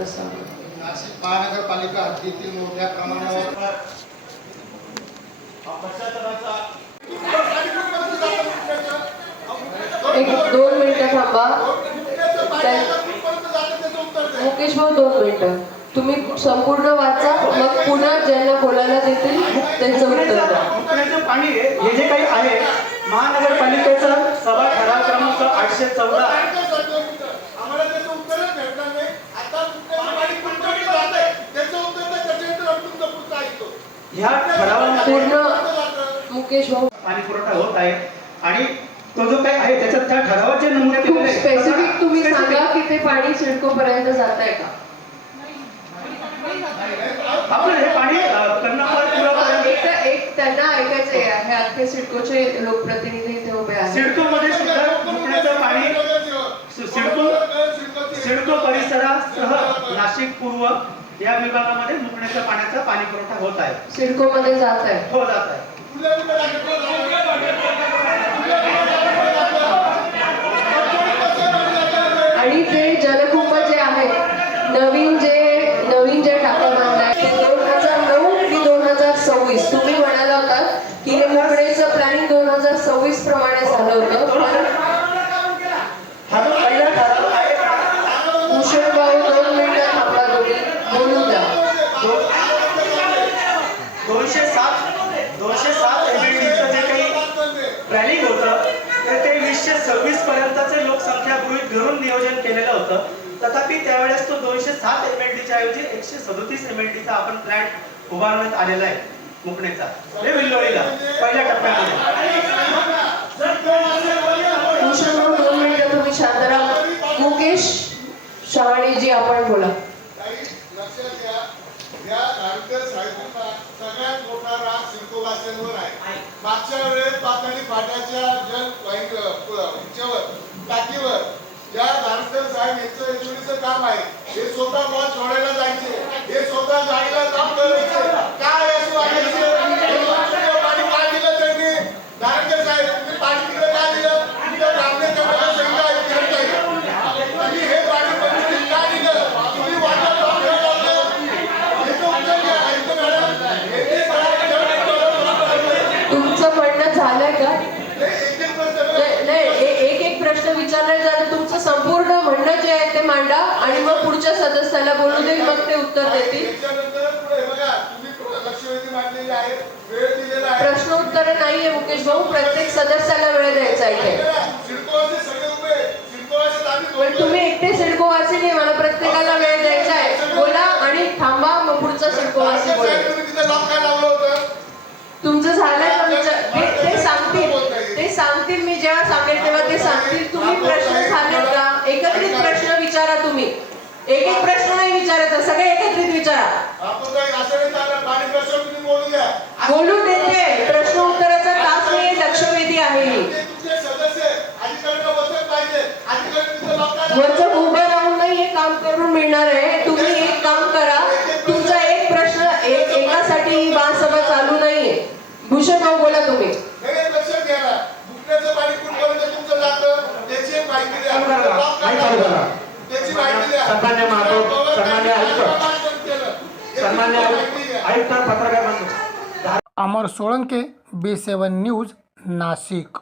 नाशिक महानगरपालिका हद्दीतील मोठ्या प्रमाणावर एक 2 मिनिटं थांबा मुकेश भाऊ, 2 मिनिटं तुम्ही संपूर्ण वाचा, मग पुन्हा ज्यांना बोलायला देतील त्यांचं उत्तर द्या. मुकण्याचं पाणी हे जे काही आहे महानगरपालिकेचा सभा ठराव क्रमांक 814 ह्या ठरावामध्ये पूर्ण मुकेश भाऊ पाणी पुरवठा होत आहे आणि तो जो काही आहे त्याच्यात त्या ठरावाचे नमुने खूप दिलेले स्पेसिफिक तुम्ही सांगा की ते पाणी सिडको पर्यंत जात आहे का? आपण हे पाणी एक त्यांना ऐकायचं आहे, अख्खे सिडकोचे लोकप्रतिनिधी इथे उभे आहेत. सिडको मध्ये सुद्धा मुकण्याचं पाणी सिडको परिसरासह नाशिक पूर्व या विभागामध्ये मुकण्याच्या पाण्याचा पाणी पुरवठा होत आहे. सिडको मध्ये जात आहे, हो जात आहे. आणि ते जलकुंभ जे आहे नवीन जे टाका बांधलाय ते 2009 की 2026 तुम्ही म्हणाला होता की हे मुकण्याचं प्लॅनिंग 2026 प्रमाणे झालं होतं. भूषण भाऊ 2 मिनिटं थांबा, तुम्ही बोलू द्या. 207 एमएलडीचं जे काही प्लॅनिंग होतं तर ते 2026 पर्यंतचे लोकसंख्या गृहीत धरून नियोजन केलेलं होतं. तथापि त्यावेळेस तो 207 एमएलडीच्या ऐवजी 137 एमएलडीचा आपण प्लॅंट उभारण्यात आलेला आहे मुकण्याचा हे विल्लोळीला पहिल्या टप्प्यामध्ये. भूषण भाऊ 2 मिनिटं तुम्ही शांत राहा. मुकेश शहाणेजी आपण बोला. सगळ्यात मोठा राग सिडकोवासियांवर आहे. मागच्या वेळेस पातळी फाट्याच्या टाकीवर ज्या धारकर साहेब यांचं एचओडीचं काम आहे हे स्वतः बॉल सोडायला जायचे, हे स्वतः गाडीला काम करायचे. काय असं वागायचे? पाणी का दिलं त्यांनी? धारकर साहेब तुम्ही पाणी तिकडे का दिलं? तिथं कामले करायला शंका आहे. तुम्ही हे पाणी बंद का दिलं? तुम्ही वाटत तुमचं म्हणणं झालंय का? नाही, एक प्रश्न विचारला झालं. तुमचं संपूर्ण म्हणणं जे आहे ते मांडा आणि मग पुढच्या सदस्याला बोलू देईल, मग ते उत्तर देतील. प्रश्न उत्तर नाहीये मुकेश भाऊ, प्रत्येक सदस्याला वेळ द्यायचा आहे. पण तुम्ही एकटे सिडकोवासी नाही, मला प्रत्येकाला वेळ द्यायचा आहे. बोला आणि थांबा, मग पुढचा सिडकोवासी बोला. तुमचं झालंय का? ते सांगतील मी जेव्हा सांगेल तेव्हा ते सांगतील. तुम्ही प्रश्न झालेत का? एकत्रित प्रश्न विचारा. तुम्ही एक प्रश्न नाही विचारायचा, सगळे एकत्रित विचारा. बोलू देते. प्रश्न उत्तराचा तास नाही, लक्षवेधी आहे. वरचं उभं राहून नाही हे काम करून मिळणार आहे. तुम्ही एक काम करा, तुमचा एक प्रश्न एकासाठी महासभा चालू नाहीये. भूषण भाऊ बोला तुम्ही. अमर सोळंके, B7 न्यूज, नाशिक.